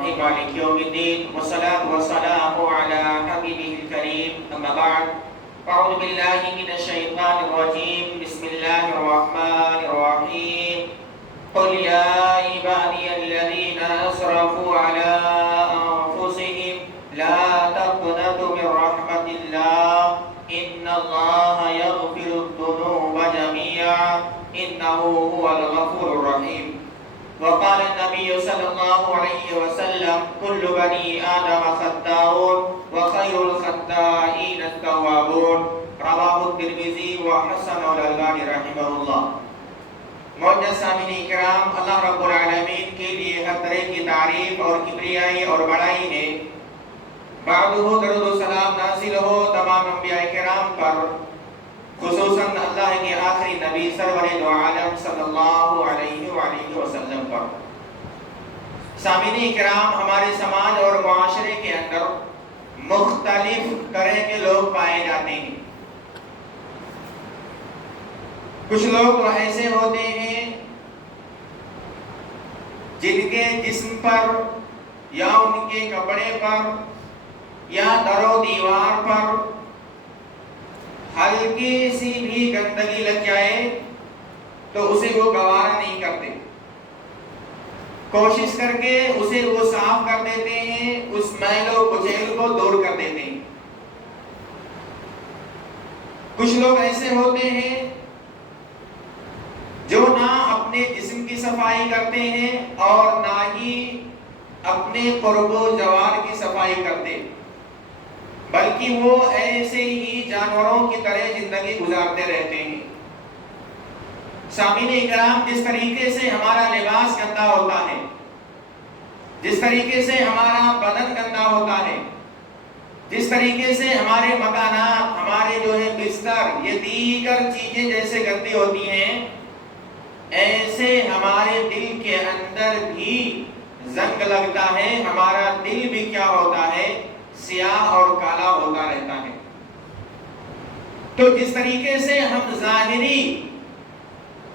مالك يوم الدين والصلاة والسلام على حبيبه الكريم أما بعد أعوذ بالله من الشيطان الرجيم بسم الله الرحمن الرحيم قل يا عبادي الذين أسرفوا على أنفسهم لا تقنطوا من رحمة الله إن الله يغفر الذنوب جميعا إنه هو الغفور الرحيم وقال النبي صلى الله عليه وسلم كل بني آدم خطاؤون وخير الخطائين التوابون رواه الترمذی وحسن الالبانی رحمہ اللہ۔ معزز سامعین کرام، اللہ رب العالمین کے لیے ہر طرح کی تعریف اور کبریائی اور بڑائی ہے۔ بعدہ درود و سلام نازل ہو تمام انبیاء کرام پر، خصوصاً اللہ کے آخری نبی سرور دو عالم صلی اللہ علیہ وآلہ وسلم پر۔ سامعین کرام، ہمارے سماج اور معاشرے کے اندر مختلف طرح کے لوگ پائے جاتے ہیں۔ کچھ لوگ تو ایسے ہوتے ہیں جن کے جسم پر یا ان کے کپڑے پر یا در و دیوار پر ہلکی سی بھی گندگی لگ جائے تو اسے وہ گوارا نہیں کرتے، کوشش کر کے اسے وہ صاف کر دیتے ہیں، اس میل و کچیل کو دور کر دیتے ہیں۔ کچھ لوگ ایسے ہوتے ہیں جو نہ اپنے جسم کی صفائی کرتے ہیں اور نہ ہی اپنے قرب و جوار کی صفائی کرتے، بلکہ وہ ایسے ہی جانوروں کی طرح زندگی گزارتے رہتے ہیں۔ سامعین کرام، جس طریقے سے ہمارا لباس گندا ہوتا ہے، جس طریقے سے ہمارا بدن گندا ہوتا ہے، جس طریقے سے ہمارے مکانات، ہمارے جو ہے بستر، یہ دیگر چیزیں جیسے گندی ہوتی ہیں، ایسے ہمارے دل کے اندر بھی زنگ لگتا ہے، ہمارا دل بھی کیا ہوتا ہے، سیاہ اور کالا ہوتا رہتا ہے۔ تو جس طریقے سے ہم ظاہری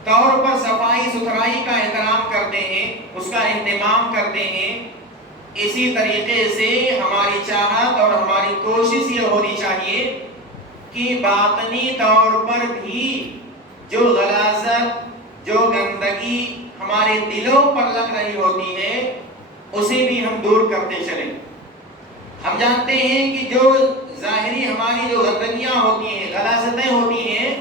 طور پر صفائی ستھرائی کا احترام کرتے ہیں، اس کا اہتمام کرتے ہیں، اسی طریقے سے ہماری چاہت اور ہماری کوشش یہ ہونی چاہیے کہ باطنی طور پر بھی جو غلاظت، جو گندگی ہمارے دلوں پر لگ رہی ہوتی ہے، اسے بھی ہم دور کرتے چلیں۔ ہم جانتے ہیں کہ جو ظاہری ہماری جو گندگیاں ہوتی ہیں، غلاظتیں ہوتی ہیں،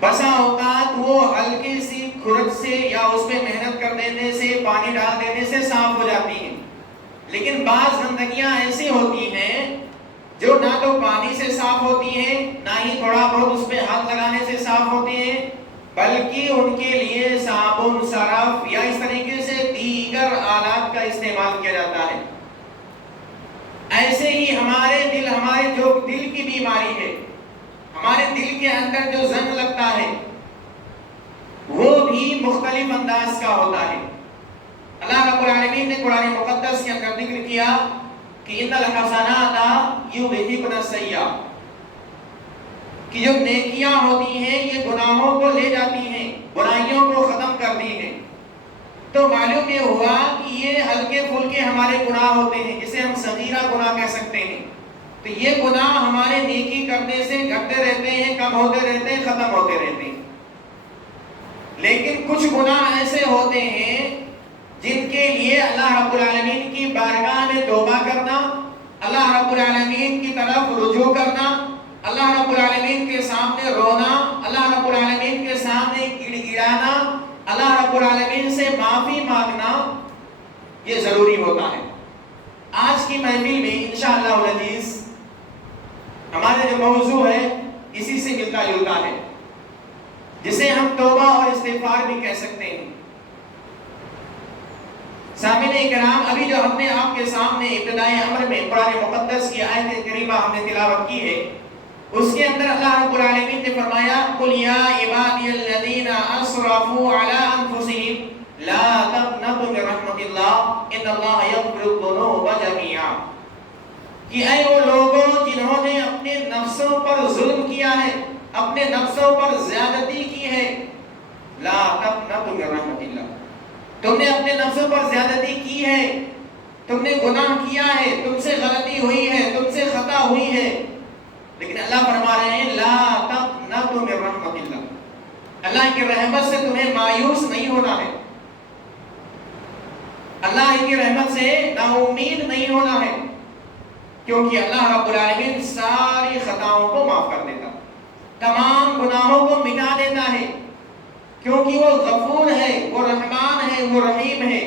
بسا اوقات وہ ہلکی سی کھرچ سے یا اس پہ محنت کر دینے سے، پانی ڈال دینے سے صاف ہو جاتی ہیں، لیکن بعض گندگیاں ایسی ہوتی ہیں جو نہ تو پانی سے صاف ہوتی ہیں، نہ ہی تھوڑا بہت اس پہ ہاتھ لگانے سے صاف ہوتی ہیں، بلکہ ان کے لیے صابن، سرف یا اس طریقے سے دیگر آلات کا استعمال کیا جاتا ہے۔ ایسے ہی ہمارے دل، ہمارے جو دل کی بیماری ہے، ہمارے دل کے اندر جو زنگ لگتا ہے، وہ بھی مختلف انداز کا ہوتا ہے۔ اللہ رب العالمین نے قرآن مقدس کے اندر ذکر کیا کہ ان الحسنات یذھبن السیئات، کہ جو نیکیاں ہوتی ہیں یہ گناہوں کو لے جاتی ہیں، برائیوں کو ختم کرتی ہیں۔ تو معلوم یہ ہوا کہ یہ ہلکے پھلکے ہمارے گناہ ہوتے ہیں، جسے ہم صغیرہ گناہ کہہ سکتے ہیں، تو یہ گناہ ہمارے نیکی کرنے سے گھٹتے رہتے ہیں، کم ہوتے رہتے ہیں، ختم ہوتے رہتے ہیں۔ لیکن کچھ گناہ ایسے ہوتے ہیں جن کے لیے اللہ رب العالمین کی بارگاہ میں توبہ کرنا، اللہ رب العالمین کی طرف رجوع کرنا، اللہ رب العالمین کے سامنے رونا، اللہ رب العالمین کے سامنے گڑ گڑانا، اللہ رب العالمین سے معافی مانگنا، یہ ضروری ہوتا ہے۔ آج کی محفل میں انشاءاللہ العزیز ہمارا جو موضوع ہے اسی سے ملتا جلتا ہے، جسے ہم توبہ اور استغفار بھی کہہ سکتے ہیں۔ سامعین کرام، ابھی جو ہم نے آپ کے سامنے ابتدائی امر میں قرآن مقدس کی آیت کریمہ ہم نے تلاوت کی ہے، اس کے اندر اللہ رب العالمین نے فرمایا قُلْ يَا عِبَادِيَ الَّذِينَ أَسْرَفُوا عَلَىٰ أَنفُسِهِمْ لَا تَقْنَطُوا مِن رَحْمَتِ اللَّهِ إِنَّ اللَّهَ يَغْفِرُ الذُّنُوبَ جَمِيعًا، کہ اے وہ لوگوں جنہوں نے اپنے نفسوں پر ظلم کیا ہے، اپنے نفسوں پر زیادتی کی ہے، لا تقنطوا من رحمت اللہ، تم نے اپنے نفسوں پر زیادتی کی ہے گناہ کیا ہے، تم سے غلطی ہوئی ہے، تم سے خطا ہوئی ہے، لیکن اللہ فرما رہے ہیں لا تقنطوا من رحمت اللہ، اللہ کی رحمت سے تمہیں مایوس نہیں ہونا ہے، اللہ کی رحمت سے نا امید نہیں ہونا ہے، کیونکہ اللہ رب العالمین ساری خطاؤں کو معاف کر دیتا، تمام گناہوں کو مٹا دیتا ہے، کیونکہ وہ غفور ہے، وہ رحمان ہے، وہ رحیم ہے،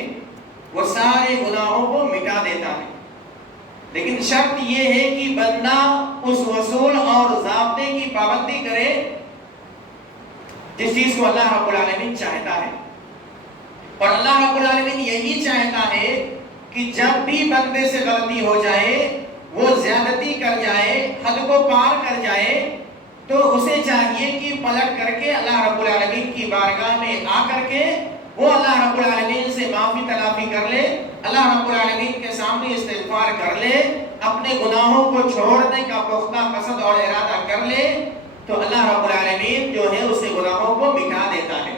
وہ سارے گناہوں کو مٹا دیتا ہے۔ لیکن شرط یہ ہے کہ بندہ اس اصول اور ضابطے کی پابندی کرے جس چیز کو اللہ رب العالمین چاہتا ہے، اور اللہ رب العالمین یہی چاہتا ہے کہ جب بھی بندے سے غلطی ہو جائے، وہ زیادتی کر جائے، حد کو پار کر جائے، تو اسے چاہیے کہ پلٹ کر کے اللہ رب العالمین کی بارگاہ میں آ کر کے وہ اللہ رب العالمین سے معافی تلافی کر لے، اللہ رب العالمین کے سامنے استغفار کر لے، اپنے گناہوں کو چھوڑنے کا پختہ قصد اور ارادہ کر لے، تو اللہ رب العالمین جو ہے اسے گناہوں کو مٹا دیتا ہے۔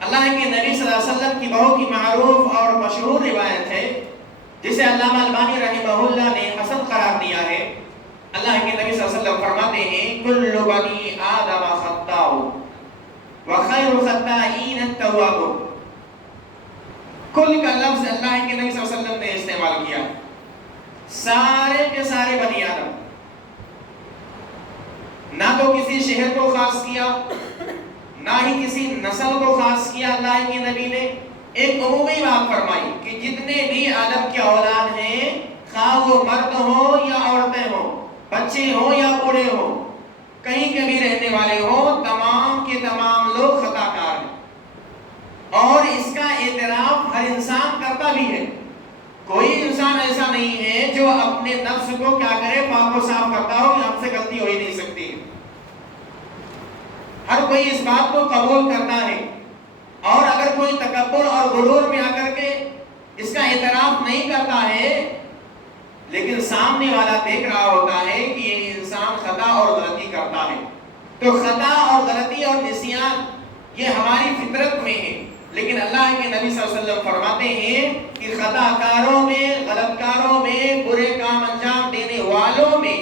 اللہ کے نبی صلی اللہ علیہ وسلم کی بہت ہی معروف اور مشہور روایت ہے جسے علامہ البانی رحمہ اللہ نے حسن قرار دیا ہے۔ اللہ کے نبی صلی اللہ علیہ وسلم فرماتے ہیں کل بنی آدم خطاء وخیر الخطائین التوابون۔ کل کا لفظ اللہ کے نبی صلی اللہ علیہ وسلم نے استعمال کیا، سارے کے سارے بنی آدم، نہ تو کسی شہر کو خاص کیا، نہ ہی کسی نسل کو خاص کیا، اللہ کے نبی نے ایک عمومی بات فرمائی کہ جتنے بھی آدم کے اولاد ہیں، خواہ وہ مرد ہو یا عورتیں ہوں، بچے ہوں یا بوڑھے ہوں، کہیں کے بھی رہنے والے ہوں، تمام کے تمام لوگ خطا کار ہیں، اور اس کا اعتراف ہر انسان کرتا بھی ہے۔ کوئی انسان ایسا نہیں ہے جو اپنے نفس کو کیا کرے، پاک و صاف کرتا ہو کہ ہم سے غلطی ہو ہی نہیں سکتی۔ ہر کوئی اس بات کو قبول کرتا ہے، اور اگر کوئی تکبر اور غرور میں آ کر کے اس کا اعتراف نہیں کرتا ہے، لیکن سامنے والا دیکھ رہا ہوتا ہے کہ یہ انسان خطا اور غلطی کرتا ہے، تو خطا اور غلطی اور نسیان یہ ہماری فطرت میں ہے، لیکن اللہ کے نبی صلی اللہ علیہ وسلم فرماتے ہیں کہ خطا کاروں میں، غلط کاروں میں، برے کام انجام دینے والوں میں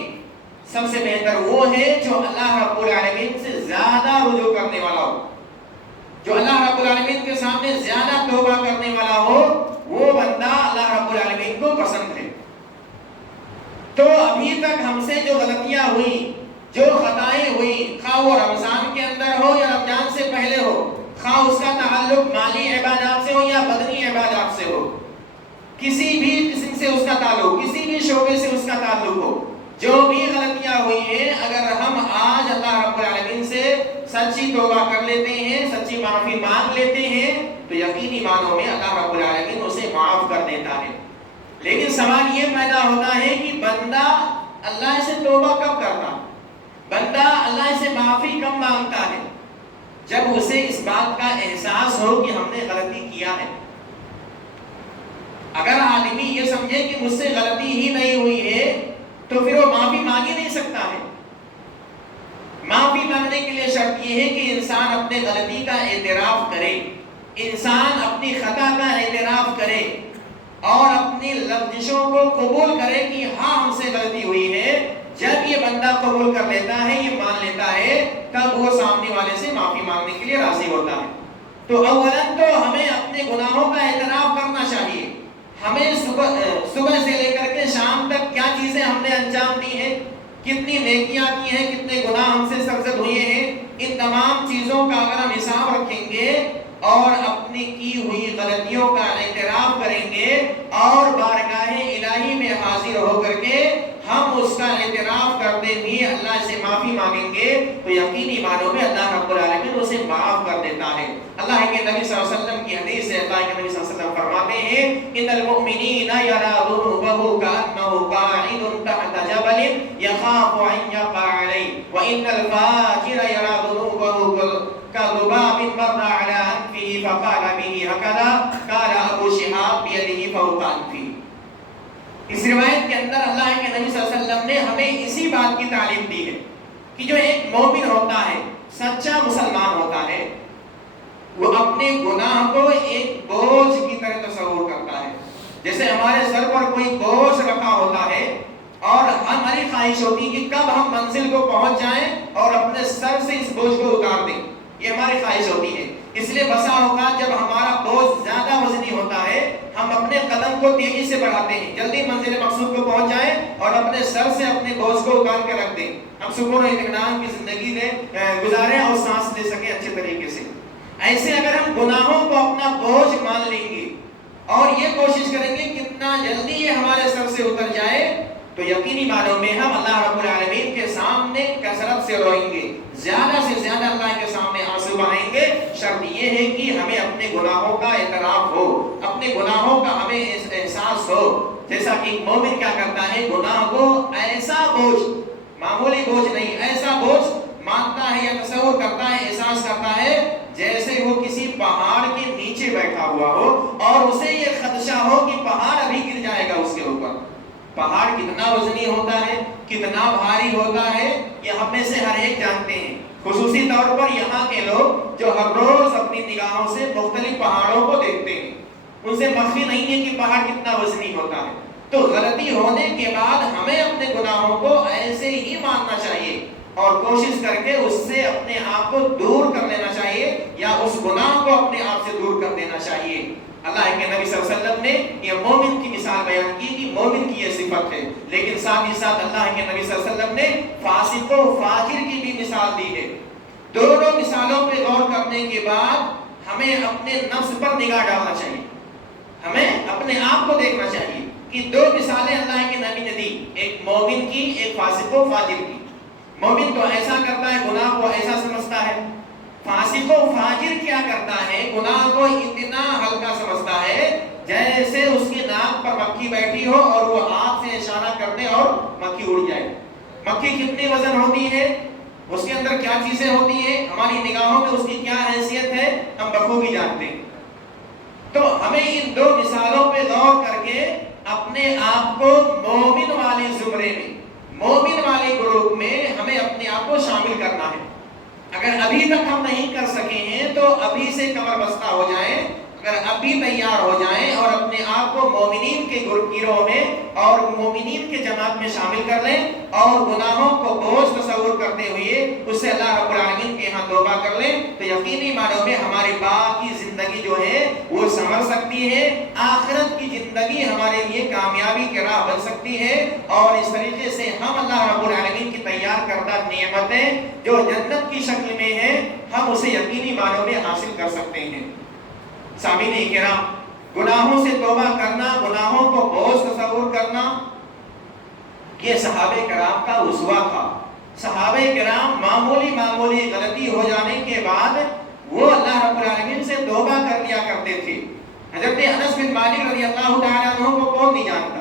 سب سے بہتر وہ ہے جو اللہ رب العالمین سے زیادہ رجوع کرنے والا ہو، جو اللہ رب العالمین کے سامنے زیادہ توبہ کرنے والا ہو، وہ بندہ اللہ رب العالمین کو پسند ہے۔ تو ابھی تک ہم سے جو غلطیاں ہوئی، جو خطائیں ہوئی، خواہ وہ رمضان کے اندر ہو یا رمضان سے پہلے ہو، خواہ اس کا تعلق مالی عبادات سے ہو یا بدنی عبادات سے ہو، کسی بھی قسم سے اس کا تعلق، کسی بھی شعبے سے اس کا تعلق ہو، جو بھی غلطیاں ہوئی ہیں، اگر ہم آج اللہ رب العالمین سے سچی توبہ کر لیتے ہیں، سچی معافی مانگ لیتے ہیں، تو یقینی معنوں میں اللہ رب العالمین اسے معاف کر دیتا ہے۔ لیکن سوال یہ پیدا ہوتا ہے کہ بندہ اللہ سے توبہ کب کرتا، بندہ اللہ سے معافی کب مانگتا ہے؟ جب اسے اس بات کا احساس ہو کہ ہم نے غلطی کیا ہے۔ اگر آدمی یہ سمجھے کہ مجھ سے غلطی ہی نہیں ہوئی ہے، تو پھر وہ معافی مانگ ہی نہیں سکتا ہے۔ معافی مانگنے کے لیے شرط یہ ہے کہ انسان اپنے غلطی کا اعتراف کرے، انسان اپنی خطا کا اعتراف کرے، اور اپنی لغزشوں کو قبول کرے کہ ہاں ہم سے غلطی ہوئی ہے۔ جب یہ بندہ قبول کر لیتا ہے، یہ مان لیتا ہے، تب وہ سامنے والے سے معافی مانگنے کے لیے راضی ہوتا ہے۔ تو اولاً تو ہمیں اپنے گناہوں کا اعتراف کرنا چاہیے۔ ہمیں صبح سے لے کر کے شام تک کیا چیزیں ہم نے انجام دی ہیں، کتنی نیکیاں کی ہیں، کتنے گناہ ہم سے سرزد ہوئے ہیں، ان تمام چیزوں کا اگر ہم حساب رکھیں گے اور اپنی کی ہوئی غلطیوں کا اعتراف کریں گے اور بارگاہ الہی میں حاضر ہو کر کے ہم اس کا اعتراف کرتے ہوئے اللہ سے معافی مانگیں گے، تو یقینی معنوں میں اللہ رب العالمین اسے معاف کر دیتا ہے۔ اللہ کے نبی صلی اللہ علیہ وسلم کی حدیث ہے، اللہ کے نبی صلی اللہ علیہ وسلم فرماتے ہیں ان المؤمنین یری ذنوبہ کأنہ قاعد تحت جبل یخاف ان یقع علیہ وان الفاجر یری ذنوبہ كذباب مر على أنفه فقال به هكذا قال أبو شهاب بيده فوق أنفه۔ اس روایت کے اندر اللہ کے نبی صلی اللہ علیہ وسلم نے ہمیں اسی بات کی تعلیم دی ہے کہ جو ایک مومن ہوتا ہے، سچا مسلمان ہوتا ہے، وہ اپنے گناہ کو ایک بوجھ کی طرح تصور کرتا ہے۔ جیسے ہمارے سر پر کوئی بوجھ رکھا ہوتا ہے اور ہماری خواہش ہوتی کہ کب ہم منزل کو پہنچ جائیں اور اپنے سر سے اس بوجھ کو اتار دیں، یہ ہماری خواہش ہوتی ہے۔ اس لیے بسا اوقات جب ہمارا بوجھ زیادہ وزنی ہوتا ہے ہم اپنے قدم کو تیزی سے بڑھاتے ہیں، جلدی منزل مقصود کو پہنچ جائیں اور اپنے سر سے اپنے بوجھ کو اتار کے رکھ دیں، ہم سکون و اطمینان کی زندگی گزاریں اور سانس لے سکیں اچھے طریقے سے۔ ایسے اگر ہم گناہوں کو اپنا بوجھ مان لیں گے اور یہ کوشش کریں گے کتنا جلدی یہ ہمارے سر سے اتر جائے، تو یقینی معنوں میں ہم اللہ رب العالمین کے سامنے کثرت سے روئیں گے، زیادہ سے زیادہ اللہ کے سامنے آنسو بہائیں گے۔ شرط یہ ہے کہ ہمیں اپنے گناہوں کا اعتراف ہو، اپنے گناہوں کا ہمیں احساس ہو۔ جیسا کہ ایک مومن کیا کرتا ہے، گناہ کو ایسا بوجھ، معمولی بوجھ نہیں، ایسا بوجھ مانتا ہے یا تصور کرتا ہے، احساس کرتا ہے جیسے وہ کسی پہاڑ کے نیچے بیٹھا ہوا ہو اور اسے یہ خدشہ ہو کہ پہاڑ ابھی گر جائے گا اس کے اوپر۔ پہاڑ کتنا وزنی ہوتا ہے، کتنا بھاری ہوتا ہے، یہ ہم میں سے ہر ایک جانتے ہیں، خصوصی طور پر یہاں کے لوگ جو ہر روز اپنی نگاہوں سے مختلف پہاڑوں کو دیکھتے ہیں، ان سے مخفی نہیں ہے کہ پہاڑ کتنا وزنی ہوتا ہے۔ تو غلطی ہونے کے بعد ہمیں اپنے گناہوں کو ایسے ہی ماننا چاہیے اور کوشش کر کے اس سے اپنے آپ کو دور کر لینا چاہیے یا اس گناہ کو اپنے آپ سے دور کر دینا چاہیے۔ اللہ کے نبی صلی اللہ علیہ وسلم نے یہ مومن کی مثال بیان کی کہ مومن کی یہ صفت ہے، لیکن ساتھ ہی ساتھ اللہ کے نبی صلی اللہ علیہ وسلم نے فاسق و فاجر کی بھی مثال دی ہے۔ دونوں مثالوں پہ غور کرنے کے بعد ہمیں اپنے نفس پر نگاہ ڈالنا چاہیے، ہمیں اپنے آپ کو دیکھنا چاہیے کہ دو مثالیں اللہ کے نبی نے دی، ایک مومن کی، ایک فاسق و فاجر کی۔ مومن تو ایسا کرتا ہے، گناہ کو ایسا سمجھتا ہے، فاسق و فاجر کیا کرتا ہے، گناہ کو اتنا ہلکا سمجھتا ہے جیسے اس کی ناک پر مکھی بیٹھی ہو اور وہ ہاتھ سے اشارہ کر دے اور مکھی اڑ جائے۔ مکھی کتنی وزن ہوتی ہے، اس کے اندر کیا چیزیں ہوتی ہیں، ہماری نگاہوں میں اس کی کیا حیثیت ہے، ہم بخوبی جانتے ہیں۔ تو ہمیں ان دو مثالوں پہ غور کر کے اپنے آپ کو مومن والے زمرے میں، مومن والے گروپ میں ہمیں اپنے آپ کو شامل کرنا ہے۔ اگر ابھی تک ہم نہیں کر سکے ہیں تو ابھی سے کمر بستہ ہو جائیں، اگر ابھی تیار ہو جائیں اور اپنے آپ کو مومنین کے گروہ میں اور مومنین کے جماعت میں شامل کر لیں اور گناہوں کو بوجھ تصور کرتے ہوئے اس سے اللہ رب العالمین کے ہاں توبہ کر لیں، تو یقینی معنوں میں ہماری باقی زندگی جو ہے وہ سنور سکتی ہے، آخرت کی زندگی ہمارے لیے کامیابی کی راہ بن سکتی ہے، اور اس طریقے سے ہم اللہ رب العالمین کی تیار کردہ نعمتیں جو جنت کی شکل میں ہیں ہم اسے یقینی معنوں میں حاصل کر سکتے ہیں۔ سامعین کرام، گناہوں سے توبہ کرنا، گناہوں کو بوجھ تصور کرنا، یہ صحابہ کرام کا اسوہ تھا۔ صحابہ کرام معمولی غلطی ہو جانے کے بعد وہ اللہ رب العالمین سے توبہ کر لیا کرتے تھے۔ حضرت انس بن مالک رضی اللہ تعالیٰ عنہ کو کون نہیں جانتا،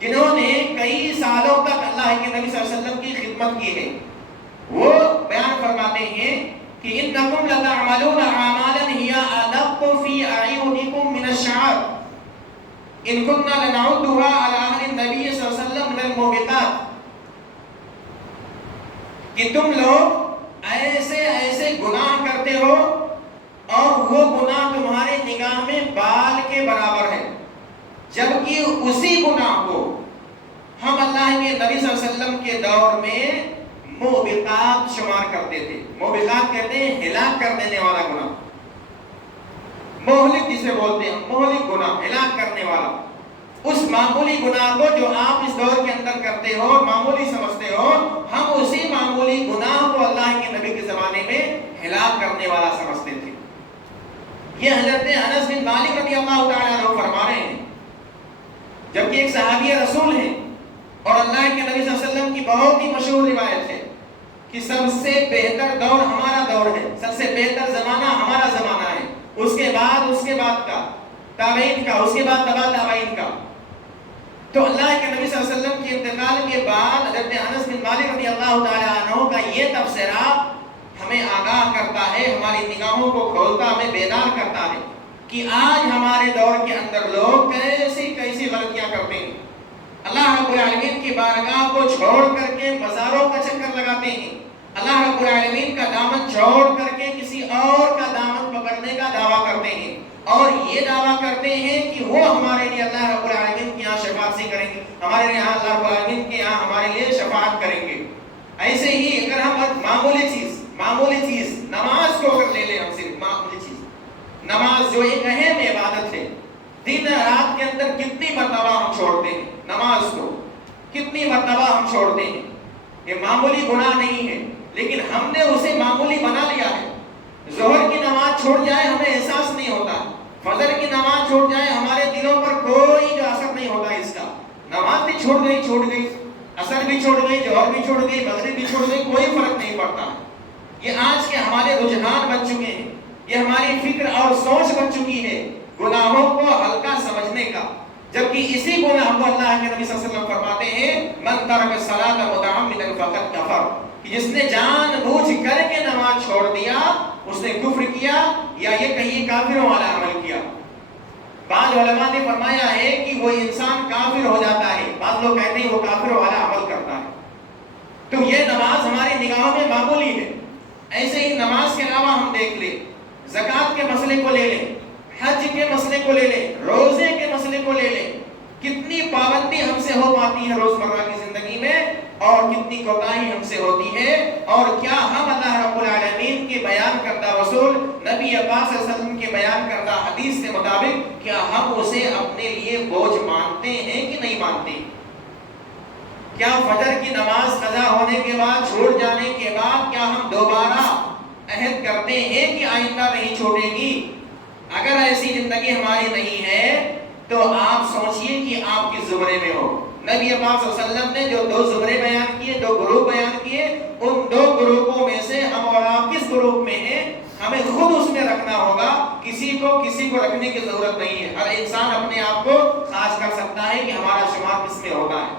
جنہوں نے کئی سالوں تک اللہ کے نبی صلی اللہ علیہ وسلم کی خدمت کی ہے۔ وہ بیان فرماتے ہیں کہ انکم لتعملون اعمالا هي ادق في اعینکم من الشعر ان كنا لنعدها على عهد النبي صلی اللہ علیہ وسلم من الموبقات، کہ تم لوگ ایسے گناہ کرتے ہو اور وہ گناہ تمہارے نگاہ میں بال کے برابر ہے، جبکہ اسی گناہ کو ہم اللہ کے نبی صلی اللہ علیہ وسلم کے دور میں موبقات شمار کرتے تھے۔ موبقات کہتے ہیں ہلاک کر دینے والا گناہ، مہلک جسے بولتے ہیں، مہلک گناہ، ہلاک کرنے والا۔ اس معمولی گناہ کو جو آپ اس دور کے اندر کرتے ہو اور معمولی سمجھتے ہو، ہم اسی معمولی گناہ کو اللہ کے نبی کے زمانے میں ہلاک کرنے والا سمجھتے تھے۔ یہ حضرت انس بن مالک رضی اللہ تعالیٰ عنہ فرما رہے ہیں، جبکہ ایک صحابی رسول ہیں اور اللہ کے نبی صلی اللہ علیہ وسلم کی بہت ہی مشہور روایت ہے کہ سب سے بہتر دور ہمارا دور ہے، سب سے بہتر زمانہ ہمارا زمانہ ہے، اس کے بعد کا تابعین کا، اس کے بعد تبع تابعین کا۔ تو اللہ کے نبی صلی اللہ علیہ وسلم کے انتقال کے بعد حضرت انس بن مالک رضی اللہ تعالیٰ عنہ کا یہ تبصرہ ہمیں آگاہ کرتا ہے، ہماری نگاہوں کو کھولتا، ہمیں بیدار کرتا ہے کہ آج ہمارے دور کے اندر لوگ کیسی غلطیاں کرتے ہیں، اللہ رب العالمین کی بارگاہ کو چھوڑ کر کے بازاروں کا چکر لگاتے ہیں، اللہ رب العالمین کا دامن چھوڑ کر کے کسی اور کا دامن پکڑنے کا دعویٰ کرتے ہیں، اور یہ دعویٰ کرتے ہیں کہ وہ ہمارے لیے اللہ رب العالمین معمولی چیز نماز کو اگر لے لیں ہم، صرف معمولی چیز نماز جو ایک اہم عبادت ہے، دن رات کے اندر کتنی مرتبہ ہم چھوڑتے ہیں نماز کو، کتنی مرتبہ ہم چھوڑتے ہیں. یہ معمولی گناہ نہیں ہے، لیکن ہم نے اسے معمولی بنا لیا ہے. ظہر کی نماز چھوڑ جائے ہمیں احساس نہیں ہوتا، فجر کی نماز چھوڑ جائے ہمارے دلوں پر کوئی جو اثر نہیں ہوتا اس کا. نماز بھی چھوڑ گئی، عصر بھی چھوڑ گئی، ظہر بھی چھوڑ گئی، مغرب بھی چھوڑ گئی، کوئی فرق نہیں پڑتا. یہ آج کے ہمارے رجحان بن چکے ہیں، یہ ہماری فکر اور سوچ بن چکی ہے گناہوں کو ہلکا سمجھنے کا. جبکہ اسی گناہ کو اللہ کے نبی صلی اللہ علیہ وسلم فرماتے ہیں من ترک الصلاۃ متعمدا فقد کفر، کہ جس نے جان بوجھ کر کے نماز چھوڑ دیا اس نے کفر کیا یا یہ کہیں کافروں والا عمل کیا. بعض علماء نے فرمایا ہے کہ وہ انسان کافر ہو جاتا ہے، بعض لوگ کہتے ہیں وہ کافر والا عمل کرتا ہے. تو یہ نماز ہماری نگاہوں میں معمولی ہے. ایسے ہی نماز کے علاوہ ہم دیکھ لیں، زکوٰۃ کے مسئلے کو لے لیں، حج کے مسئلے کو لے لیں، روزے کے مسئلے کو لے لیں. کتنی پابندی ہم سے ہو پاتی ہے روزمرہ کی زندگی میں، اور کتنی کوتاہی ہم سے ہوتی ہے. اور کیا ہم اللہ رب العالمین کے بیان کردہ رسول نبی پاک صلی اللہ علیہ وسلم کے بیان کردہ حدیث کے مطابق کیا ہم اسے اپنے لیے بوجھ مانتے ہیں کہ نہیں مانتے؟ کیا فجر کی نماز قضا ہونے کے بعد، چھوڑ جانے کے بعد، کیا ہم دوبارہ عہد کرتے ہیں کہ آئندہ نہیں چھوڑے گی؟ اگر ایسی زندگی ہماری نہیں ہے تو آپ سوچئے کہ آپ کس زمرے میں ہو. نبی پاک صلی اللہ علیہ وسلم نے جو 2 زمرے بیان کیے، 2 گروپ بیان کیے، ان 2 گروپوں میں سے ہم اور آپ کس گروپ میں ہیں ہمیں خود اس میں رکھنا ہوگا. کسی کو رکھنے کی ضرورت نہیں ہے. ہر انسان اپنے آپ کو خاص کر سکتا ہے کہ ہمارا شمار کس میں ہوتا ہے.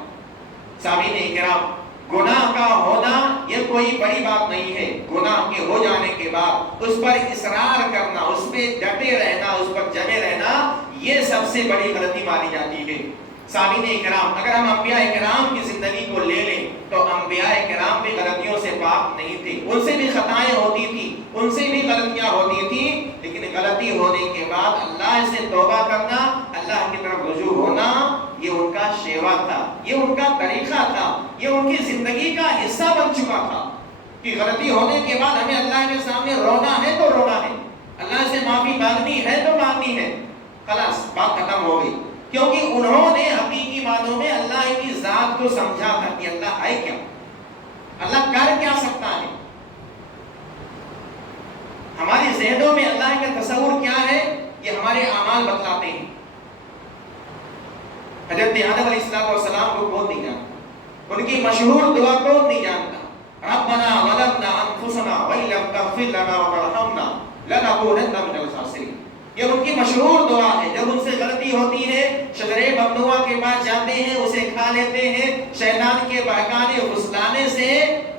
سامعین کرام، گناہ کا ہونا یہ کوئی بڑی بات نہیں ہے. گناہ کے ہو جانے کے بعد اس پر اصرار کرنا، اس پہ ڈٹے رہنا، اس پر جمے رہنا، یہ سب سے بڑی غلطی مانی جاتی ہے. سامعین کرام، اگر ہم انبیاء کرام کی زندگی کو لے لیں تو انبیاء کرام بھی غلطیوں سے پاک نہیں تھے. ان سے بھی خطائیں ہوتی تھی، ان سے بھی غلطیاں ہوتی تھیں، لیکن غلطی ہونے کے بعد اللہ سے توبہ کرنا، اللہ کی طرف رجوع ہونا، یہ ان کا شیوا تھا، یہ ان کا طریقہ تھا، یہ ان کی زندگی کا حصہ بن چکا تھا. کہ غلطی ہونے کے بعد ہمیں اللہ کے سامنے رونا ہے تو رونا ہے، اللہ سے معافی مانگنی ہے تو مانگنی ہے. خلاص بات ختم ہو گئی. کیونکہ انہوں نے حقیقی معنوں میں اللہ کی ذات کو سمجھا تھا کہ اللہ ہے کیا، اللہ کر کیا سکتا ہے. ہمارے ذہنوں میں اللہ کا تصور کیا ہے یہ ہمارے اعمال بتلاتے ہیں. حضرت آدم علیہ السلام کو کون نہیں جانتا؟ ان کی مشہور دعا کون نہیں جانتا؟ ربنا ظلمنا انفسنا وان لم تغفر لنا وترحمنا لنكونن من الخاسرین. یہ ان کی مشہور دعا ہے. جب ان سے غلطی ہوتی ہے شجرے ممنوعہ کے پاس جاتے ہیں، اسے کھا لیتے ہیں شیطان کے بہکانے پھسلانے سے،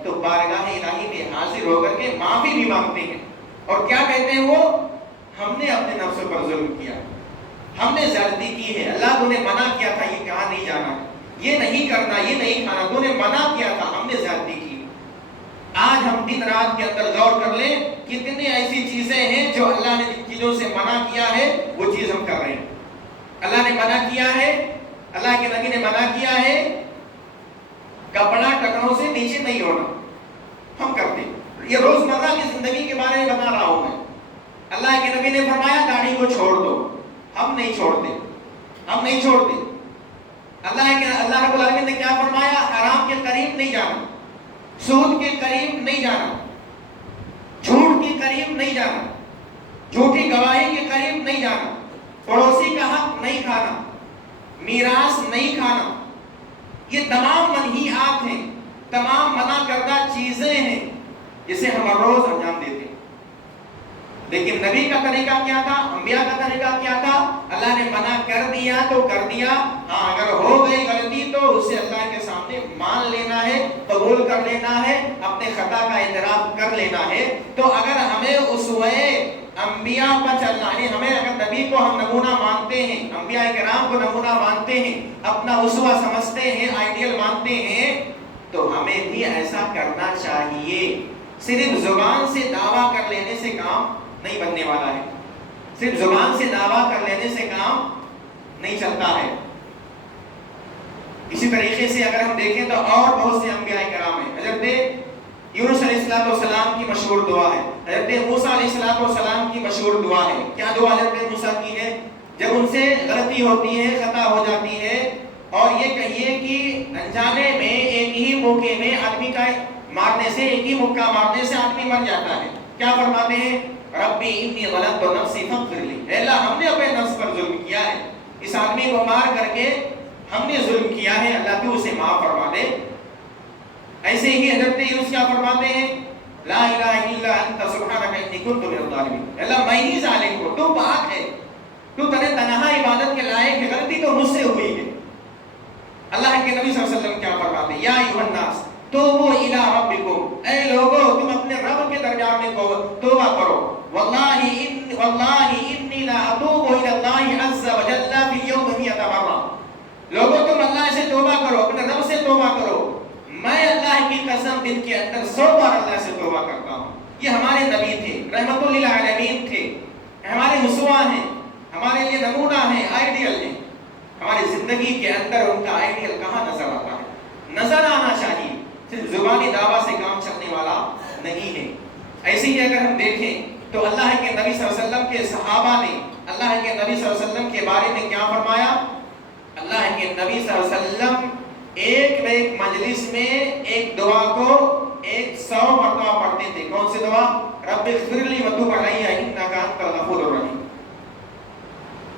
تو بارگاہ الہی میں حاضر ہو کر کے معافی بھی مانگتے ہیں. اور کیا کہتے ہیں وہ؟ ہم نے اپنے نفس پر ظلم کیا، ہم نے زیادتی کی ہے. اللہ تو نے منع کیا تھا یہ کہاں نہیں جانا، یہ نہیں کرنا، یہ نہیں کھانا، تو نے منع کیا تھا، ہم نے زیادتی کی. آج ہم دن رات کے اندر غور کر لیں کتنی ایسی چیزیں ہیں جو اللہ نے جن چیزوں سے منع کیا ہے وہ چیز ہم کر رہے ہیں. اللہ نے منع کیا ہے، اللہ کے نبی نے منع کیا ہے کپڑا ٹکنوں سے نیچے نہیں ہونا، ہم کرتے ہیں. یہ روزمرہ کی زندگی کے بارے میں بتا رہا ہوں میں. اللہ کے نبی نے فرمایا داڑھی کو چھوڑ دو، ہم نہیں چھوڑتے، ہم نہیں چھوڑتے. اللہ رب العالمین نے کیا فرمایا؟ حرام کے قریب نہیں جانا، سود کے قریب نہیں جانا، جھوٹ کے قریب نہیں جانا، جھوٹی گواہی کے قریب نہیں جانا، پڑوسی کا حق نہیں کھانا، میراث نہیں کھانا. یہ تمام منہیات ہیں، تمام منع کردہ چیزیں ہیں جسے ہم ہر روز انجام دیتے ہیں. لیکن نبی کا طریقہ کیا تھا؟ انبیاء کا طریقہ کیا تھا؟ اللہ نے منع کر دیا تو کر دیا. ہاں اگر ہو گئی غلطی تو اسے اللہ کے سامنے مان لینا ہے، قبول کر لینا ہے، اپنے خطا کا اعتراف کر لینا ہے. تو اگر ہمیں اسوہ انبیاء پر چلنا ہے، ہمیں اگر نبی کو ہم نمونہ مانتے ہیں، انبیاء کرام کو نمونہ مانتے ہیں، اپنا اسوہ سمجھتے ہیں، آئیڈیل مانتے ہیں، تو ہمیں بھی ایسا کرنا چاہیے. صرف زبان سے دعویٰ کر لینے سے کام نہیں بننے والا ہے، صرف زبان سے دعویٰ کر لینے سے کام نہیں چلتا ہے. اسی طریقے سے اگر ہم دیکھیں تو اور بہت سے انبیاء کرام ہیں. حضرت یونس علیہ السلام کی مشہور دعا ہے، حضرت موسیٰ علیہ السلام کی مشہور دعا ہے. کیا دعا حضرت موسیٰ کی ہے؟ جب ان سے غلطی ہوتی ہے، خطا ہو جاتی ہے، اور یہ کہیے کہ انجانے میں ایک ہی موقع میں آدمی کا مارنے سے، ایک ہی مکہ مارنے سے آدمی مر جاتا ہے، کیا فرماتے ہیں؟ ربی انی ظلمت نفسی فاغفر لی. اے اللہ ہم نے اپنے نفس پر ظلم کیا ہے، اس آدمی کو مار کر کے ہم نے ظلم کیا ہے، اللہ تو اسے معاف فرما دے. ایسے ہی حضرت یونس کیا فرماتے ہیں؟ لا الہ الا انت سبحانک انی کنت من الظالمین. اللہ میں ہی ظالم ہوں، تو پاک ہے، تو تنہا عبادت کے لائق ہے، غلطی تو مجھ سے ہوئی ہے. اللہ کے نبی صلی اللہ علیہ وسلم کیا فرماتے ہیں؟ یا ایھا الناس توبوا الی ربکم، اے لوگو تم اپنے رب کے درگاہ میں توبہ کرو. واللہ انی لا اتوب الی اللہ عز وجل فی یوم 100 مرہ. لوگو تم اللہ سے توبہ کرو، اپنے رب سے توبہ کرو. میں اللہ کی قسم دن کے اندر 100 بار اللہ سے توبہ کرتا ہوں. یہ ہمارے نبی تھے، رحمت للعالمین تھے، ہمارے اسوہ ہیں، ہمارے لیے نمونہ ہیں، آئیڈیل ہیں. ہماری زندگی کے اندر ان کا آئیڈیل کہاں نظر آتا ہے؟ نظر آنا چاہیے، صرف زبانی دعویٰ سے کام چلنے والا نہیں ہے. ایسے ہی اگر ہم دیکھیں تو اللہ کے نبی صلی اللہ علیہ وسلم کے صحابہ نے اللہ کے نبی صلی اللہ علیہ وسلم کے بارے میں کیا فرمایا؟ اللہ کے نبی صلی اللہ علیہ وسلم ایک مجلس میں ایک دعا کو 100 مرتبہ پڑھتے تھے. کون سی دعا؟ رب اغفر لی وتوب علی انک انت الغفور الرحیم.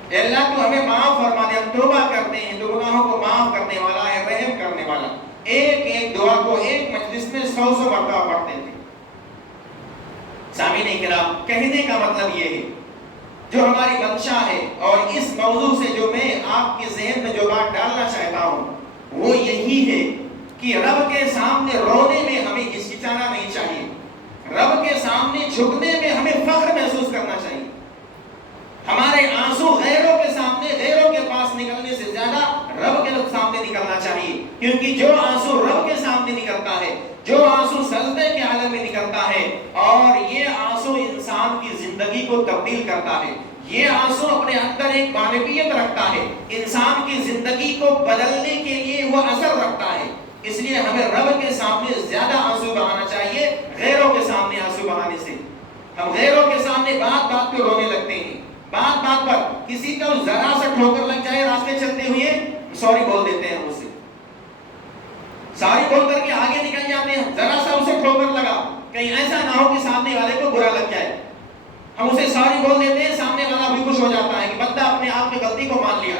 اے اللہ تو ہمیں معاف فرما دے، ہم توبہ کرتے ہیں، تو گناہوں کو معاف کرنے والا ہے، رحم کرنے والا. ایک دعا کو ایک مجلس میں 100 مرتبہ پڑھتے تھے. سامعین کرام، کہنے کا مطلب یہ ہے، جو ہماری منشا ہے اور اس موضوع سے جو میں آپ کے ذہن میں جو بات ڈالنا چاہتا ہوں وہ یہی ہے کہ رب کے سامنے رونے میں ہمیں ہچکچانا نہیں چاہیے. رب کے سامنے جھکنے میں ہمیں فخر محسوس کرنا چاہیے. ہمارے آنسو غیروں کے سامنے، غیروں کے پاس نکلنے سے زیادہ رب کے سامنے نکلنا چاہیے. کیونکہ جو آنسو رب کے سامنے نکلتا ہے، جو آنسو سجدے کے عالم میں نکلتا ہے، اور یہ آنسو انسان کی زندگی کو تبدیل کرتا ہے. یہ آنسو اپنے اندر ایک معنویت رکھتا ہے، انسان کی زندگی کو بدلنے کے لیے وہ اثر رکھتا ہے. اس لیے ہمیں رب کے سامنے زیادہ آنسو بہانا چاہیے غیروں کے سامنے آنسو بہانے سے. ہم غیروں کے سامنے بات بات پہ رونے لگتے ہیں، بات بات پر کسی کو ذرا سا ٹھوکر لگ جائے راستے چلتے ہوئے سوری بول دیتے ہیں، اسے سوری بول کر کے آگے نکل جاتے ہیں. ذرا سا اسے ٹھوکر لگا، کہیں ایسا نہ ہو کہ سامنے والے کو برا لگ جائے، ہم اسے سوری بول دیتے ہیں. سامنے والا بھی خوش ہو جاتا ہے کہ بندہ اپنے آپ کی غلطی کو مان لیا،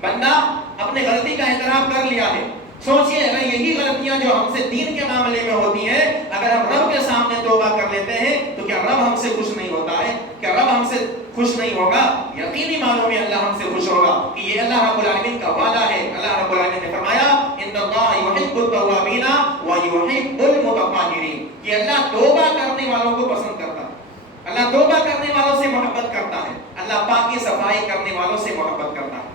بندہ اپنے غلطی کا اعتراف کر لیا ہے. سوچئے اگر یہی غلطیاں جو ہم سے دین کے معاملے میں ہوتی ہیں، اگر ہم رب کے سامنے توبہ کر لیتے ہیں تو کیا رب ہم سے خوش نہیں ہوتا ہے؟ کیا رب ہم سے خوش نہیں ہوگا؟ یقینی معنوں میں اللہ ہم سے خوش ہوگا کہ یہ اللہ رب العالمین کا وعدہ ہے. اللہ رب العالمین نے فرمایا ان اللہ یحب التوابین ویحب المتطہرین، کہ اللہ توبہ کرنے والوں کو پسند کرتا ہے، اللہ توبہ کرنے والوں سے محبت کرتا ہے، اللہ پاکی صفائی کرنے والوں سے محبت کرتا ہے.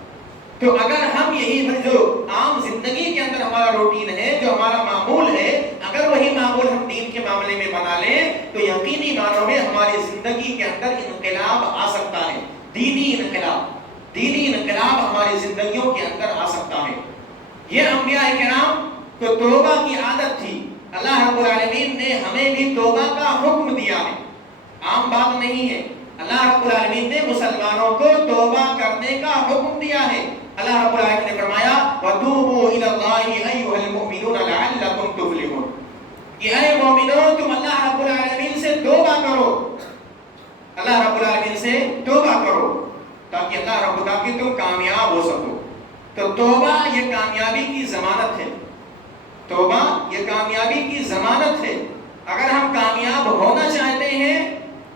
تو اگر ہم یہی جو عام زندگی کے اندر ہمارا روٹین ہے، جو ہمارا معمول ہے، اگر وہی معمول ہم دین کے معاملے میں بنا لیں تو یقینی معنوں میں ہماری زندگی کے اندر انقلاب آ سکتا ہے. دینی انقلاب ہماری زندگیوں کے اندر آ سکتا ہے. یہ انبیاء کرام کو توبہ کی عادت تھی. اللہ رب العالمین نے ہمیں بھی توبہ کا حکم دیا ہے، عام بات نہیں ہے. اللہ رب العالمین نے مسلمانوں کو توبہ کرنے کا حکم دیا ہے. اللہ رب العالمین نے فرمایا وَتُوبُوا إِلَى اللَّهِ أَيُّهَا الْمُؤْمِنُونَ لَعَلَّكُمْ تُفْلِحُونَ، کہ اے مومنوں تم اللہ رب العالمین سے توبہ کرو، اللہ رب العالمین سے توبہ کرو تاکہ تاکہ تم کامیاب ہو سکو. تو توبہ یہ کامیابی کی ضمانت ہے، توبہ یہ کامیابی کی ضمانت ہے. اگر ہم کامیاب ہونا چاہتے ہیں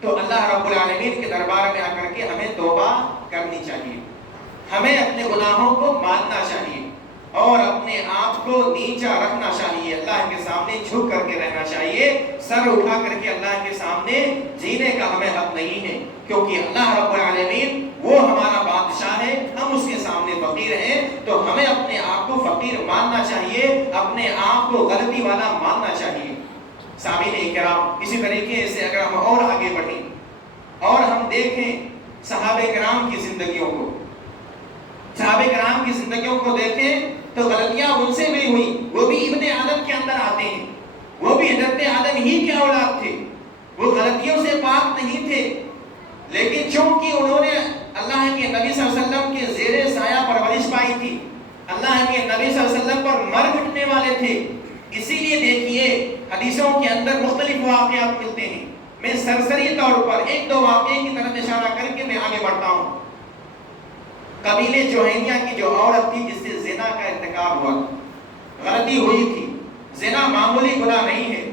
تو اللہ رب العالمین کے دربار میں آ کر کے ہمیں توبہ کرنی چاہیے. ہمیں اپنے گناہوں کو ماننا چاہیے اور اپنے آپ کو نیچا رکھنا چاہیے. اللہ کے سامنے جھک کر کے رہنا چاہیے. سر اٹھا کر کے اللہ کے سامنے جینے کا ہمیں حق نہیں ہے، کیونکہ اللہ رب العالمین وہ ہمارا بادشاہ ہے، ہم اس کے سامنے فقیر ہیں. تو ہمیں اپنے آپ کو فقیر ماننا چاہیے، اپنے آپ کو غلطی والا ماننا چاہیے. سامعین کرام، اسی طریقے سے اگر ہم اور آگے بڑھیں اور ہم دیکھیں صحابہ کرام کی زندگیوں کو، صحابہ کرام کی زندگیوں کو دیکھیں تو غلطیاں ان سے بھی ہوئی، وہ بھی ابن آدم کے اندر آتے ہیں. وہ بھی حضرت آدم ہی کے اولاد تھے، وہ غلطیوں سے پاک نہیں تھے، لیکن چونکہ انہوں نے اللہ کے نبی صلی اللہ علیہ وسلم کے زیر سایہ پرورش پائی تھی، اللہ کے نبی صلی اللہ علیہ وسلم پر مر مٹنے والے تھے، اسی لیے دیکھیے حدیثوں کے اندر مختلف واقعات ملتے ہیں۔ میں سرسری طور پر ایک دو واقعے کی طرف اشارہ کر کے میں آگے بڑھتا ہوں۔ قبیلے جوہینیہ کی جو عورت تھی جس سے زنا کا ارتکاب ہوا، غلطی ہوئی تھی، زنا معمولی گناہ نہیں ہے،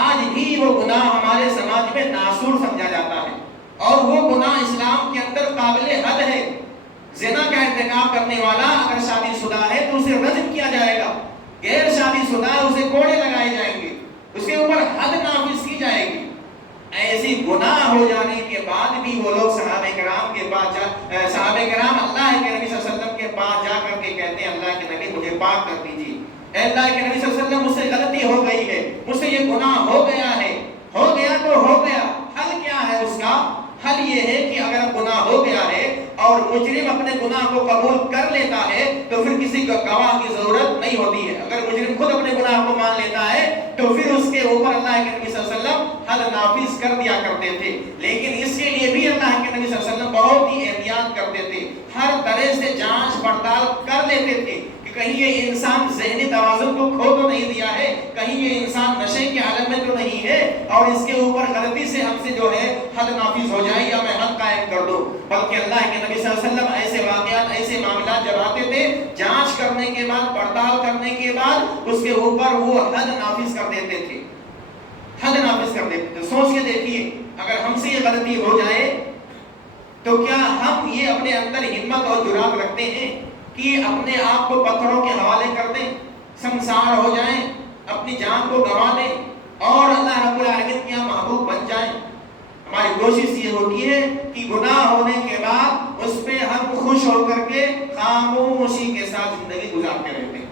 آج بھی وہ گناہ ہمارے سماج میں ناسور سمجھا جاتا ہے، اور وہ گناہ اسلام کے اندر قابل حد ہے۔ زنا کا ارتکاب کرنے والا اگر شادی شدہ ہے تو اسے رجم کیا جائے گا، غیر شادی شدہ اسے کوڑے لگائے جائیں گے، اس کے اوپر حد نافذ کی جائے گی۔ ایسی گناہ ہو جانے کے بعد بھی وہ لوگ صحابہ کرام کے پاس صحابہ کرام اللہ کے نبی صلی اللہ علیہ وسلم کے پاس جا کر کے کہتے ہیں اللہ کے نبی مجھے پاک کر دیجیے، اے اللہ کے نبی صلی اللہ علیہ وسلم مجھ سے غلطی ہو گئی ہے، مجھ سے یہ گناہ ہو گیا ہے، ہو گیا تو ہو گیا، حل کیا ہے اس کا؟ حل یہ ہے کہ اگر گناہ ہو گیا ہے اور مجرم اپنے گناہ کو قبول کر لیتا ہے تو پھر کسی گواہ کی ضرورت نہیں ہوتی ہے۔ اگر مجرم خود اپنے گناہ کو مان لیتا ہے تو پھر اس کے اوپر اللہ کے نبی صلی اللہ علیہ وسلم حد نافذ کر دیا کرتے تھے، لیکن اس کے لیے بھی اللہ کے نبی صلی اللہ علیہ وسلم بہت ہی احتیاط کرتے تھے، ہر طرح سے جانچ پڑتال کر لیتے تھے کہ کہیں یہ انسان ذہنی توازن کو کھو تو نہیں دیا ہے، کہیں یہ انسان نشے کے عالم میں تو نہیں ہے اور اس کے اوپر غلطی سے ہم سے جو ہے حد نافذ ہو جائے یا میں حد قائم کر دوں۔ بلکہ اللہ کے نبی صلی اللہ علیہ وسلم ایسے واقعات، ایسے معاملات جب آتے تھے، جانچ کرنے کے بعد، پڑتال کرنے کے بعد اس کے اوپر وہ حد نافذ کر دیتے تھے، حد نافذ کر دیتے تھے۔ سوچ کے دیکھیے اگر ہم سے یہ غلطی ہو جائے تو کیا ہم یہ اپنے اندر ہمت اور جرات رکھتے ہیں کہ اپنے آپ کو پتھروں کے حوالے کر دیں، سنسار ہو جائیں، اپنی جان کو گنوا دیں اور اللہ رب العالمین کے یہاں محبوب بن جائیں؟ ہماری کوشش یہ ہوتی ہے کہ گناہ ہونے کے بعد اس پہ ہم خوش ہو کر کے خاموشی کے ساتھ زندگی گزارتے رہتے ہیں۔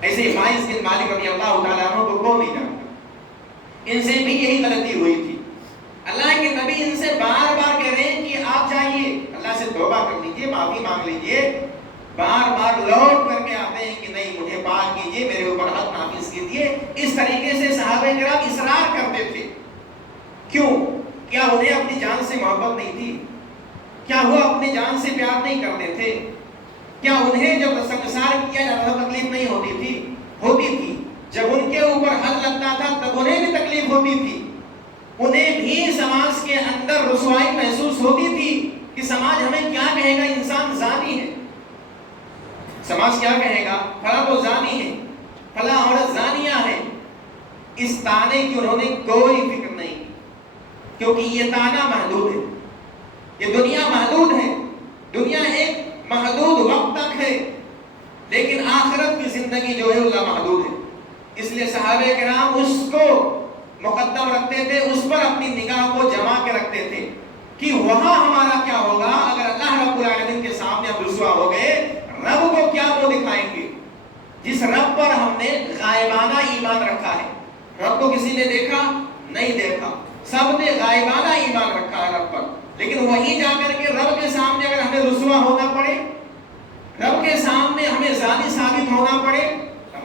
ایسے مائز بن مالک رضی اللہ تعالیٰ عنہ کو کون نہیں جانتا، ان سے بھی یہی غلطی ہوئی تھی۔ اللہ کے نبی ان سے بار بار کہہ رہے ہیں کہ آپ جائیے اللہ سے توبہ کر لیجیے، معافی مانگ لیجیے، بار بار لوٹ کر کے آتے ہیں کہ نہیں مجھے پاک کیجیے، میرے اوپر حد نافذ کیجیے۔ اس طریقے سے صحابہ کرام اصرار کرتے تھے۔ کیوں؟ کیا انہیں اپنی جان سے محبت نہیں تھی؟ کیا وہ اپنی جان سے پیار نہیں کرتے تھے؟ کیا انہیں جب سنسار کیا جاتا تھا تکلیف نہیں ہوتی تھی؟ ہوتی تھی۔ جب ان کے اوپر حد لگتا تھا تب انہیں بھی تکلیف ہوتی تھی، انہیں بھی سماج کے اندر رسوائی محسوس ہوتی تھی کہ سماج ہمیں کیا کہے گا، انسان زانی ہے، سماج کیا کہے گا، فلاں وہ زانی ہے، فلاں عورت زانیہ ہے۔ اس تانے کی انہوں نے کوئی فکر نہیں کی، کیونکہ یہ تانا محدود ہے، یہ دنیا محدود ہے، دنیا ایک محدود وقت تک ہے، لیکن آخرت کی زندگی جو ہے اللہ محدود ہے۔ اس لیے صحابہ کرام اس کو مقدم رکھتے تھے، اس پر اپنی نگاہ کو جما کے رکھتے تھے کہ وہاں ہمارا کیا ہوگا اگر اللہ رب العالمین کے سامنے ہم رسوا ہو گئے، رب کو کیا وہ دکھائیں گے جس رب پر ہم نے غائبانہ ایمان رکھا ہے۔ رب کو کسی نے دیکھا نہیں دیکھا، سب نے غائبانہ ایمان رکھا ہے رب پر، لیکن وہیں جا کر کے رب کے سامنے اگر ہمیں رسوا ہونا پڑے، رب کے سامنے ہمیں زانی ثابت ہونا پڑے،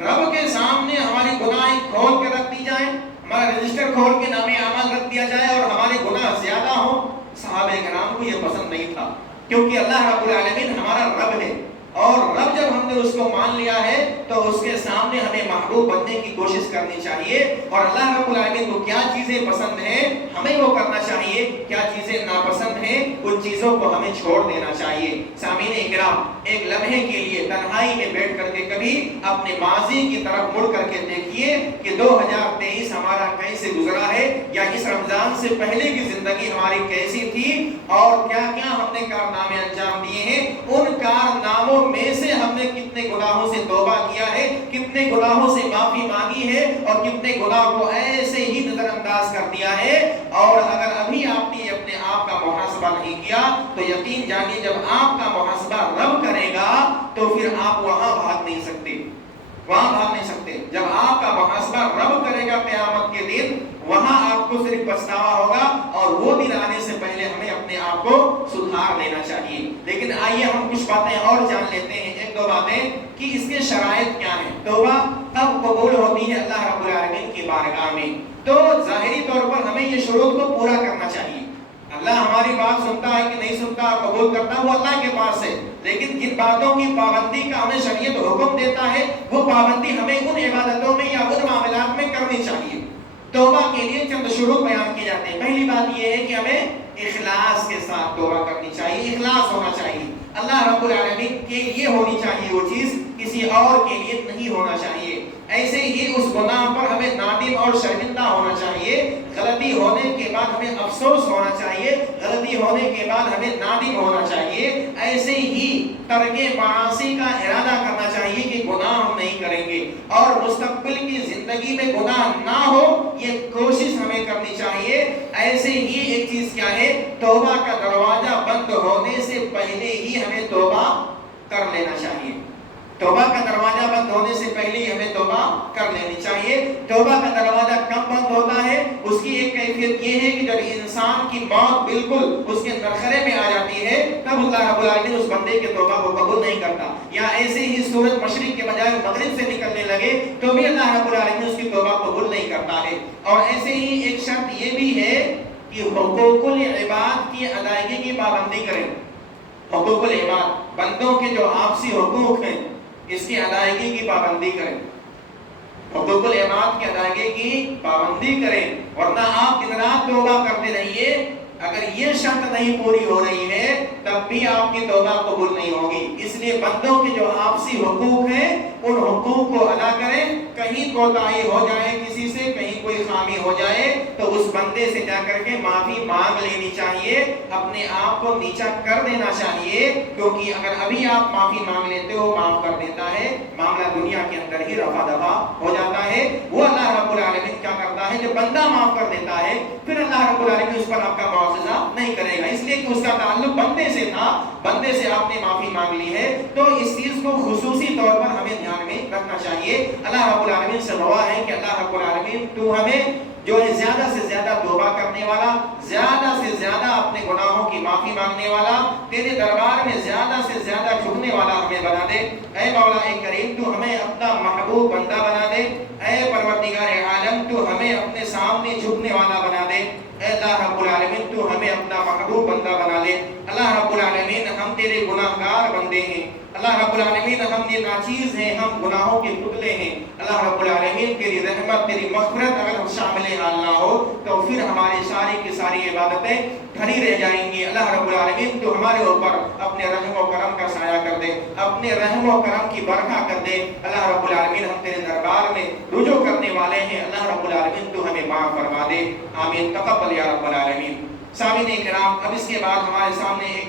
رب کے سامنے ہماری گناہیں کھول کے رکھ دی جائیں، ہمارا رجسٹر کھول کے نام اعمال رکھ دیا جائے اور ہمارے گناہ زیادہ ہوں، صحابہ کرام کو یہ پسند نہیں تھا، کیونکہ اللہ رب العالمین ہمارا رب ہے، اور رب جب ہم نے اس کو مان لیا ہے تو اس کے سامنے ہمیں محبوب بننے کی کوشش کرنی چاہیے، اور اللہ رب العالمین کو کیا چیزیں پسند ہیں ہمیں وہ کرنا چاہیے، کیا چیزیں ناپسند ہیں ان چیزوں کو ہمیں چھوڑ دینا چاہیے۔ سامعین اکرام، ایک لمحے کے لیے تنہائی میں بیٹھ کر کے کبھی اپنے ماضی کی طرف مڑ کر کے دیکھیے کہ 2023 ہمارا کیسے گزرا ہے، یا اس رمضان سے پہلے کی زندگی ہماری کیسی تھی، اور کیا کیا ہم نے کارنامے انجام دیے ہیں، ان کارناموں میں سے ہم نے کتنے گناہوں سے توبہ کیا ہے، کتنے گناہوں سے معافی مانگی ہے، اور کتنے گناہوں کو ایسے ہی نظر انداز کر دیا ہے۔ اور اگر ابھی آپ نے اپنے آپ کا محاسبہ نہیں کیا تو یقین جانیے جب آپ کا محاسبہ رب کرے گا تو پھر آپ وہاں بھاگ نہیں سکتے، وہاں بھاگ نہیں سکتے۔ جب آپ کا محاسبہ رب کرے گا قیامت کے دن، وہاں آپ کو صرف پچھتاوا ہوگا، اور وہ دن آنے سے پہلے ہمیں اپنے آپ کو سدھار لینا چاہیے۔ لیکن آئیے ہم کچھ باتیں اور جان لیتے ہیں، ایک دو دو باتیں کہ اس کے شرائط کیا ہیں. توبہ کب قبول ہوتی ہے اللہ رب العالمین کی بارگاہ میں؟ تو ظاہری طور پر ہمیں یہ شروط کو پورا کرنا چاہیے. اللہ ہماری بات سنتا ہے کہ نہیں سنتا، قبول کرتا ہے، وہ اللہ کے پاس ہے. لیکن جن باتوں کی پابندی کا ہمیں شریعت حکم دیتا ہے وہ پابندی ہمیں ان عبادتوں میں یا ان معاملات میں کرنی چاہیے. توبہ کے لیے چند شروط بیان کیے جاتے ہیں. پہلی بات یہ ہے کہ ہمیں اخلاص کے ساتھ توبہ کرنی چاہیے، اخلاص ہونا چاہیے. اللہ رب العالمین کے لیے ہونی چاہیے وہ چیز، کسی اور کے لیے نہیں ہونا چاہیے. ایسے ہی اس گناہ پر ہمیں نادم اور شرمندہ ہونا چاہیے. غلطی ہونے کے بعد ہمیں افسوس ہونا چاہیے، غلطی ہونے کے بعد ہمیں نادم ہونا چاہیے. ایسے ہی ترک معاصی کا ارادہ کرنا چاہیے کہ گناہ ہم نہیں کریں گے، اور مستقبل کی زندگی میں گناہ نہ ہو یہ کوشش ہمیں کرنی چاہیے. ایسے ہی ایک چیز کیا ہے، توبہ کا دروازہ بند ہونے سے پہلے ہی ہمیں توبہ کر لینا چاہیے. توبہ کا دروازہ بند ہونے سے پہلے ہی ہمیں توبہ کر لینی چاہیے. توبہ کا دروازہ کب بند ہوتا ہے؟ اس کی ایک کیفیت یہ ہے کہ جب انسان کی موت بالکل اس کے نرخرے میں آ جاتی ہے تب اللہ رب العالمین اس بندے کے توبہ کو قبول نہیں کرتا. یا ایسے ہی سورج مشرق کے بجائے مغرب سے نکلنے لگے تو بھی اللہ رب العالمین اس کی توبہ قبول نہیں کرتا ہے. اور ایسے ہی ایک شرط یہ بھی ہے کہ حقوق العباد کی ادائیگی کی پابندی کریں. حقوق العباد، بندوں کے جو آپسی حقوق ہیں اس کی ادائیگی کی پابندی کریں. حقوق العباد کی ادائیگی کی پابندی کریں، ورنہ آپ دن رات توبہ کرتے رہیے. اگر یہ شرط نہیں پوری ہو رہی ہے تب بھی آپ کی توبہ قبول نہیں ہوگی. اس لیے بندوں کے جو آپسی حقوق ہیں ان حقوق کو ادا کریں. کہیں کوتاہی ہو جائے کسی سے، کہیں کوئی خامی ہو جائے تو اس بندے سے جا کر کے معافی مانگ لینی چاہیے، اپنے آپ کو نیچا کر دینا چاہیے. کیونکہ اگر ابھی آپ معافی مانگ لیتے ہو معاف کر دیتا ہے، معاملہ دنیا کے اندر ہی رفع دفع ہو جاتا ہے. وہ اللہ رب العالمین کیا کرتا ہے، جب بندہ معاف کر دیتا ہے پھر اللہ رب العالمین اس پر آپ کا معاوضہ نہیں کرے گا، اس لیے کہ اس کا تعلق بندے سے تھا. بندے سے آپ نے معافی مانگ لی ہے تو اس چیز کو خصوصی طور پر ہمیں دھیان میں رکھنا چاہیے. اللہ رب العالمین سے دعا ہے کہ اللہ رب العالمین تو ہمیں جو ہے زیادہ سے زیادہ توبہ کرنے والا، زیادہ سے زیادہ اپنے گناہوں کی معافی مانگنے والا، تیرے دربار میں زیادہ سے زیادہ جھکنے والا ہمیں بنا دے. اے مولا کریم تو ہمیں اپنا محبوب بندہ بنا دے. اے پروردگار عالم تو ہمیں اپنے سامنے جھکنے والا بنا دے. اے اللہ رب العالمین تو ہمیں اپنا محبوب بندہ بنا دے. اللہ رب العالمین ہم تیرے گناہگار بندے ہیں. اللہ رب العالمین ہم یہ ناچیز ہیں، ہم گناہوں کے پتلے ہیں. اللہ رب العالمین تیری رحمت تیری مغفرت اگر ہم شامل حال نہ ہو تو پھر ہماری ساری کی ساری عبادتیں دھری رہ جائیں گی. اللہ رب العالمین تو ہمارے اوپر اپنے رحم و کرم کا سایہ کر دے، اپنے رحم و کرم کی برکھا کر دے. اللہ رب العالمین ہم تیرے دربار میں رجوع کرنے والے ہیں. اللہ رب العالمین تو ہمیں معاف فرما دے. آمین. تقبل یا رب العالمین. سامعین کرام، اب اس کے بعد ہمارے سامنے ایک